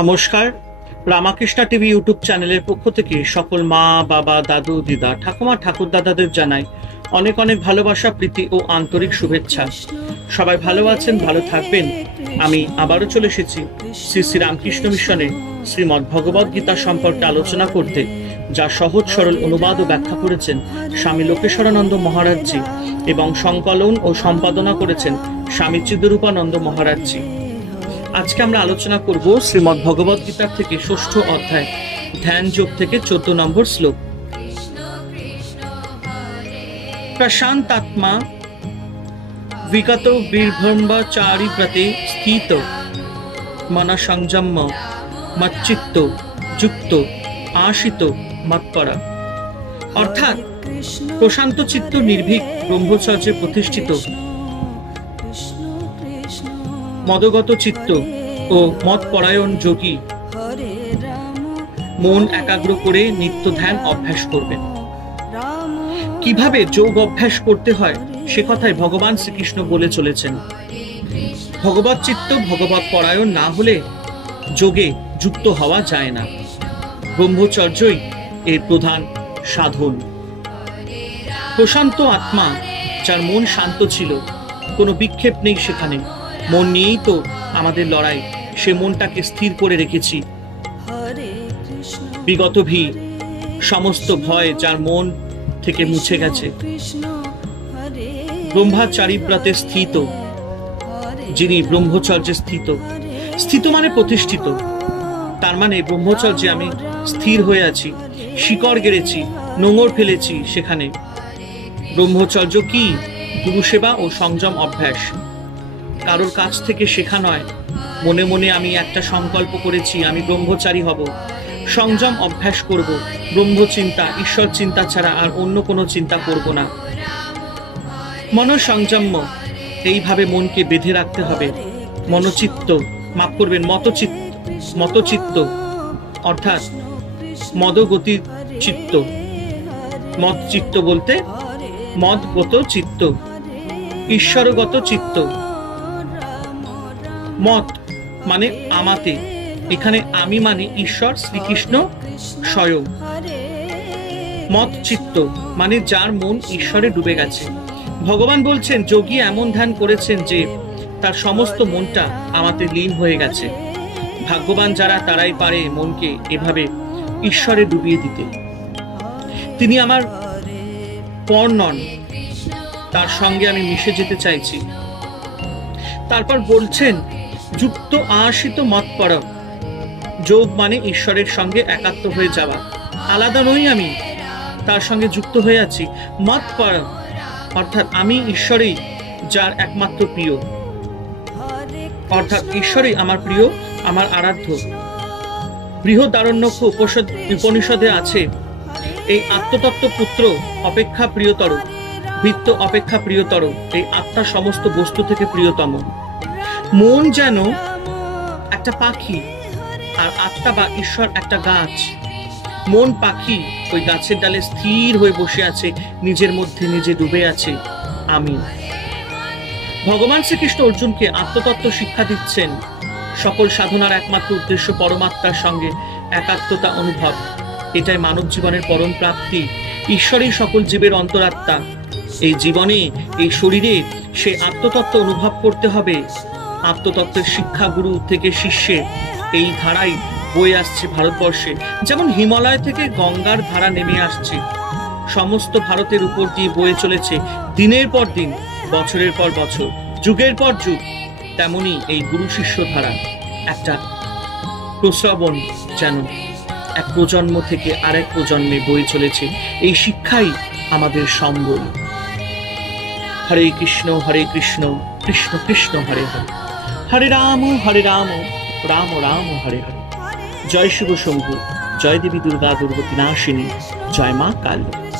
নমস্কার। Ramakrishna TV YouTube চ্যানেলের পক্ষ থেকে সকল মা, বাবা, দাদু, দিদা, ঠাকুমা, ঠাকুর দাদাদের জানাই অনেক অনেক ভালোবাসা, প্রীতি ও আন্তরিক শুভেচ্ছা। সবাই ভালো আছেন, ভালো থাকবেন। আমি আবারও চলে এসেছি শ্রী শ্রী রামকৃষ্ণ মিশনে শ্রীমদ্ ভগবদ গীতা সম্পর্কে আলোচনা করতে, যা সহজ সরল অনুবাদ ও ব্যাখ্যা করেছেন স্বামী লোকেশ্বরানন্দ মহারাজজি এবং সংকলন ও সম্পাদনা করেছেন স্বামী চিদরূপানন্দ মহারাজজি। আজকে আমরা আলোচনা করব শ্রীমদ্ ভগবদ গীতার থেকে 6ষ্ঠ অধ্যায় ধ্যান যোগ থেকে 14 নম্বর শ্লোক। প্রশান্তাত্মা বিগত বীরভ্রম্ভচারী প্রতি স্থিত মন সংযম্য মচ্চিত্ত যুক্ত আশিত মৎপরা। অর্থাৎ প্রশান্ত চিত্ত নির্ভীক ব্রহ্মচর্যে প্রতিষ্ঠিত, মদগত চিত্ত ও মতপরায়ণ যোগী মন একাগ্র করে নিত্য ধ্যান অভ্যাস করবেন। কিভাবে যোগ অভ্যাস করতে হয় সে কথাই ভগবান শ্রীকৃষ্ণ বলে চলেছেন। ভগবত চিত্ত ভগবত পরায়ণ না হলে যোগে যুক্ত হওয়া যায় না। ব্রহ্মচর্যই এর প্রধান সাধন। প্রশান্ত আত্মা, যার মন শান্ত ছিল, কোনো বিক্ষেপ নেই সেখানে, মন নিয়েই তো আমাদের লড়াই, সে মনটাকে স্থির করে রেখেছি। বিগত সমস্ত ভয় যার মন থেকে মুছে গেছে। ব্রহ্মচারী ব্রতে স্থিত, যিনি ব্রহ্মচর্যে স্থিত। স্থিত মানে প্রতিষ্ঠিত, তার মানে ব্রহ্মচর্যে আমি স্থির হয়ে আছি, শিকড় গেড়েছি, নোঙর ফেলেছি সেখানে। ব্রহ্মচর্য কি? গুরু সেবা ও সংযম অভ্যাস। কারোর কাছ থেকে শেখা নয়, মনে মনে আমি একটা সংকল্প করেছি আমি ব্রহ্মচারী হব, সংযম অভ্যাস করব, ব্রহ্মচিন্তা ঈশ্বর চিন্তা ছাড়া আর অন্য কোনো চিন্তা করব না। মন সংযম্য, এইভাবে মনকে বেঁধে রাখতে হবে। মনচিত্ত, মাফ করবেন, মতচিত্ত অর্থাৎ মদগতি চিত্ত। মত চিত্ত বলতে মদগত চিত্ত, ঈশ্বরগত চিত্ত। মত মানে আমাতে, এখানে আমি মানে ঈশ্বর শ্রীকৃষ্ণ স্বয়ং। মত চিত্ত মানে যার মন ঈশ্বরে ডুবে গেছে। ভগবান বলছেন যোগী এমন ধ্যান করেছেন যে তার সমস্ত মনটা আমাতে লীন হয়ে গেছে। ভাগ্যবান যারা, তারাই পারে মনকে এভাবে ঈশ্বরে ডুবিয়ে দিতে। তিনি আমার পর নন, তার সঙ্গে আমি মিশে যেতে চাইছি। তারপর বলছেন যুক্ত আশিত মৎপর। যোগ মানে ঈশ্বরের সঙ্গে একাত্ম হয়ে যাওয়া, আলাদা নই আমি, তার সঙ্গে যুক্ত হয়ে আছি। মৎপর অর্থাৎ আমি ঈশ্বরেই যার একমাত্র প্রিয়, অর্থাৎ ঈশ্বরই আমার প্রিয়, আমার আরাধ্য। বৃহদারণ্যক উপনিষদে আছে, এই আত্মতত্ত্ব পুত্র অপেক্ষা প্রিয়তর, ভৃত্য অপেক্ষা প্রিয়তর, এই আত্মা সমস্ত বস্তু থেকে প্রিয়তম। মন যেন একটা পাখি আর আত্মা বা ঈশ্বর একটা গাছ। মন পাখি, ওই গাছের ডালে স্থির হয়ে বসে আছে, নিজের মধ্যে নিজে ডুবে আছে আমি। ভগবান শ্রীকৃষ্ণ অর্জুনকে আত্মতত্ত্ব শিক্ষা দিচ্ছেন। সকল সাধনার একমাত্র উদ্দেশ্য পরমাত্মার সঙ্গে একাত্মতা অনুভব। এটাই মানব জীবনের পরম প্রাপ্তি। ঈশ্বরই সকল জীবের অন্তরাত্মা। এই জীবনে, এই শরীরে সে আত্মতত্ত্ব অনুভব করতে হবে। আত্মতত্ত্বের শিক্ষা গুরু থেকে শিষ্যে, এই ধারাই বয়ে আসছে ভারতবর্ষে। যেমন হিমালয় থেকে গঙ্গার ধারা নেমে আসছে, সমস্ত ভারতের উপর দিয়ে বয়ে চলেছে দিনের পর দিন, বছরের পর বছর, যুগের পর যুগ। তেমনি এই গুরু শিষ্য ধারা একটা প্রশ্রবণ, যেন এক প্রজন্ম থেকে আরেক প্রজন্মে বয়ে চলেছে। এই শিক্ষাই আমাদের সম্বল। হরে কৃষ্ণ কৃষ্ণ কৃষ্ণ হরে হরে, হরে রাম রাম রাম হরে হরে। জয় শিব শম্ভু, জয় দেবী দুর্গা দুর্গতি নাশিনী, জয় মা কালী।